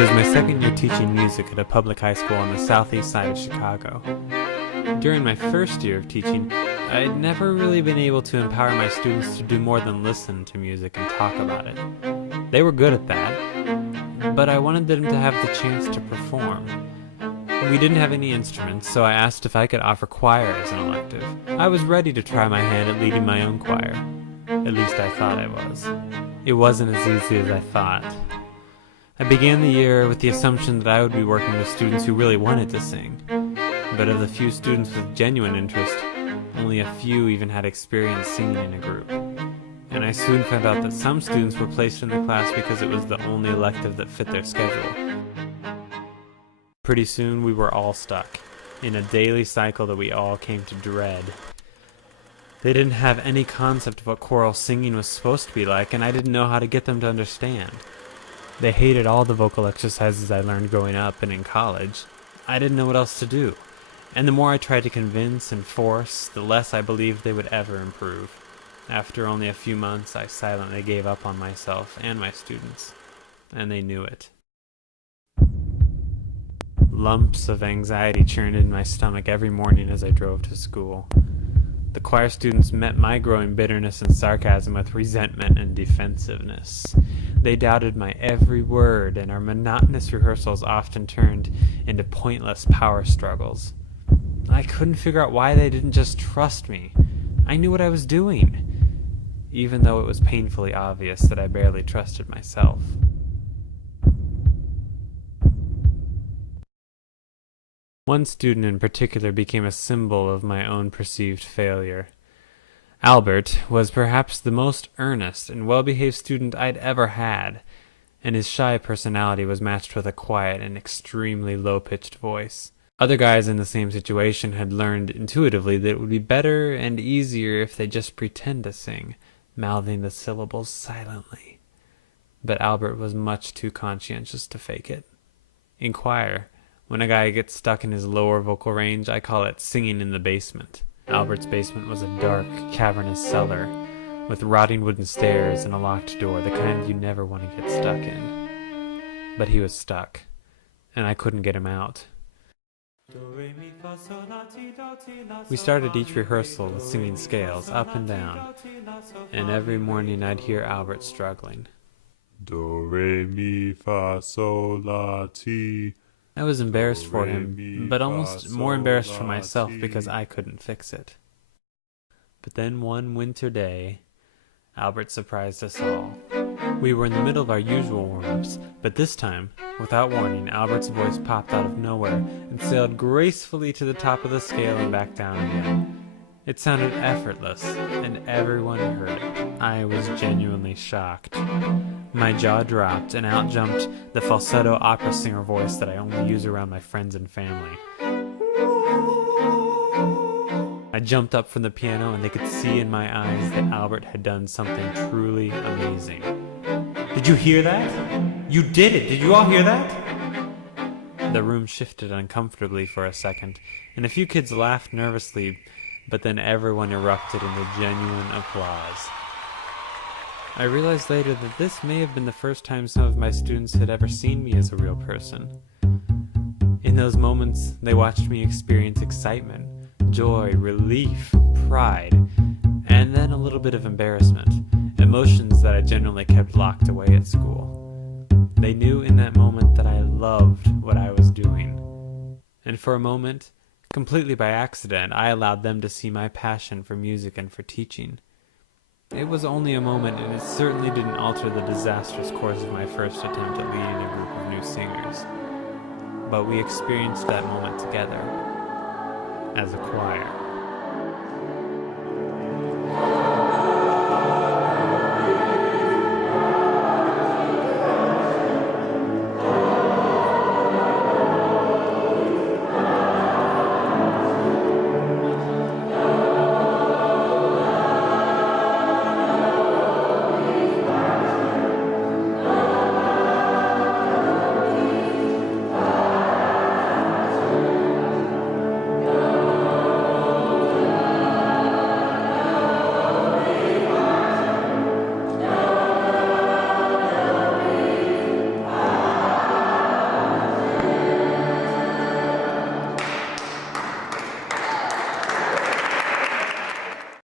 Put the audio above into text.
was my second year teaching music at a public high school on the southeast side of Chicago. During my first year of teaching, I had never really been able to empower my students to do more than listen to music and talk about it. They were good at that, but I wanted them to have the chance to perform. We didn't have any instruments, so I asked if I could offer choir as an elective. I was ready to try my hand at leading my own choir. At least I thought I was. It wasn't as easy as I thought. I began the year with the assumption that I would be working with students who really wanted to sing. But of the few students with genuine interest, only a few even had experience singing in a group. And I soon found out that some students were placed in the class because it was the only elective that fit their schedule. Pretty soon we were all stuck in a daily cycle that we all came to dread. They didn't have any concept of what choral singing was supposed to be like, and I didn't know how to get them to understand. They hated all the vocal exercises I learned growing up and in college. I didn't know what else to do. And the more I tried to convince and force, the less I believed they would ever improve. After only a few months, I silently gave up on myself and my students. And they knew it. Lumps of anxiety churned in my stomach every morning as I drove to school. The choir students met my growing bitterness and sarcasm with resentment and defensiveness. They doubted my every word, and our monotonous rehearsals often turned into pointless power struggles. I couldn't figure out why they didn't just trust me. I knew what I was doing, even though it was painfully obvious that I barely trusted myself. One student in particular became a symbol of my own perceived failure. Albert was perhaps the most earnest and well-behaved student I'd ever had, and his shy personality was matched with a quiet and extremely low-pitched voice. Other guys in the same situation had learned intuitively that it would be better and easier if they just pretend to sing, mouthing the syllables silently. But Albert was much too conscientious to fake it. In choir, when a guy gets stuck in his lower vocal range, I call it singing in the basement. Albert's basement was a dark, cavernous cellar with rotting wooden stairs and a locked door, the kind you never want to get stuck in. But he was stuck, and I couldn't get him out. We started each rehearsal with singing scales up and down, and every morning I'd hear Albert struggling. Do, re, mi, fa, sol, la, ti. I was embarrassed for him, but almost more embarrassed for myself because I couldn't fix it. But then one winter day, Albert surprised us all. We were in the middle of our usual warm-ups, but this time, without warning, Albert's voice popped out of nowhere and sailed gracefully to the top of the scale and back down again. It sounded effortless, and everyone heard it. I was genuinely shocked. My jaw dropped, and out jumped the falsetto opera singer voice that I only use around my friends and family. I jumped up from the piano, and they could see in my eyes that Albert had done something truly amazing. Did you hear that? You did it! Did you all hear that? The room shifted uncomfortably for a second, and a few kids laughed nervously, but then everyone erupted into genuine applause. I realized later that this may have been the first time some of my students had ever seen me as a real person. In those moments, they watched me experience excitement, joy, relief, pride, and then a little bit of embarrassment, emotions that I generally kept locked away at school. They knew in that moment that I loved what I was doing. And for a moment, completely by accident, I allowed them to see my passion for music and for teaching. It was only a moment, and it certainly didn't alter the disastrous course of my first attempt at leading a group of new singers. But we experienced that moment together, as a choir.